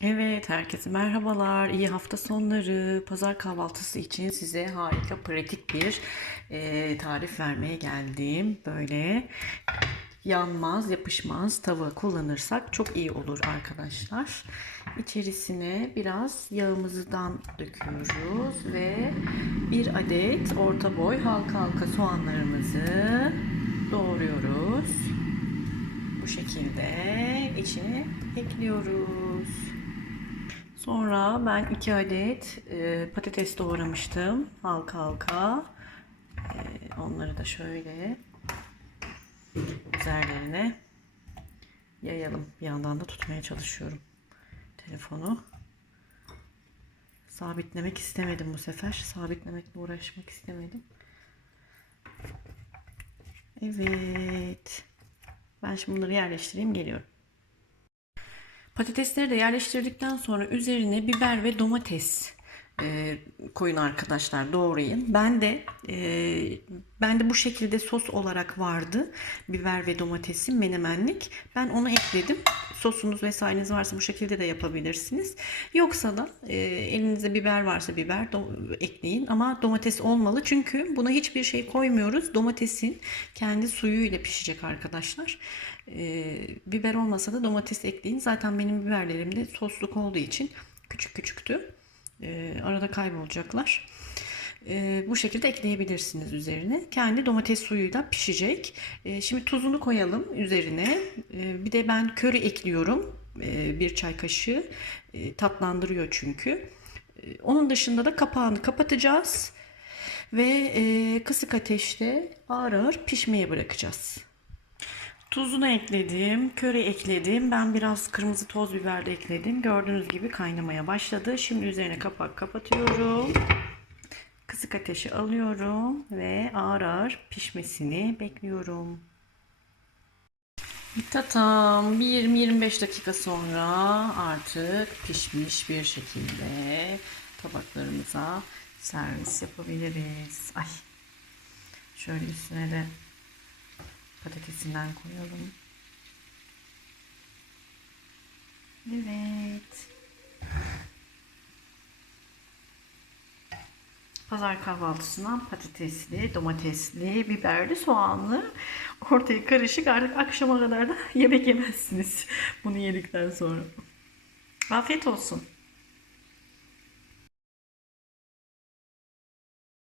Evet, herkese merhabalar. İyi hafta sonları. Pazar kahvaltısı için size harika, pratik bir e, tarif vermeye geldim. Böyle yanmaz, yapışmaz tava kullanırsak çok iyi olur arkadaşlar. İçerisine biraz yağımızdan döküyoruz ve bir adet orta boy halka halka soğanlarımızı doğruyoruz. Bu şekilde içine ekliyoruz. Sonra ben iki adet e, patates doğramıştım. Halka halka. E, onları da şöyle üzerlerine yayalım. Bir yandan da tutmaya çalışıyorum telefonu. Sabitlemek istemedim bu sefer. Sabitlemekle uğraşmak istemedim. Evet. Ben şimdi bunları yerleştireyim geliyorum. Patatesleri de yerleştirdikten sonra üzerine biber ve domates e, koyun arkadaşlar doğrayın. Ben de e, ben de bu şekilde sos olarak vardı. Biber ve domatesin menemenlik. Ben onu ekledim. Sosunuz vesaireniz varsa bu şekilde de yapabilirsiniz. Yoksa da e, elinizde biber varsa biber ekleyin ama domates olmalı. Çünkü buna hiçbir şey koymuyoruz. Domatesin kendi suyuyla pişecek arkadaşlar. E, biber olmasa da domates ekleyin. Zaten benim biberlerim de sosluk olduğu için küçük küçüktü. E, arada kaybolacaklar. E, bu şekilde ekleyebilirsiniz üzerine. Kendi domates suyuyla pişecek. E, şimdi tuzunu koyalım üzerine. E, bir de ben köri ekliyorum. E, bir çay kaşığı. E, tatlandırıyor çünkü. E, onun dışında da kapağını kapatacağız. Ve e, kısık ateşte ağır ağır pişmeye bırakacağız. Tuzunu ekledim, köri ekledim. Ben biraz kırmızı toz biber de ekledim. Gördüğünüz gibi kaynamaya başladı. Şimdi üzerine kapak kapatıyorum. Kısık ateşe alıyorum ve ağır ağır pişmesini bekliyorum. Tatam bir 20-25 dakika sonra artık pişmiş bir şekilde tabaklarımıza servis yapabiliriz. Ay. Şöyle üstüne de patatesinden koyalım. Evet. Pazar kahvaltısına patatesli, domatesli, biberli, soğanlı ortaya karışık artık akşama kadar da yemek yemezsiniz bunu yedikten sonra. Afiyet olsun.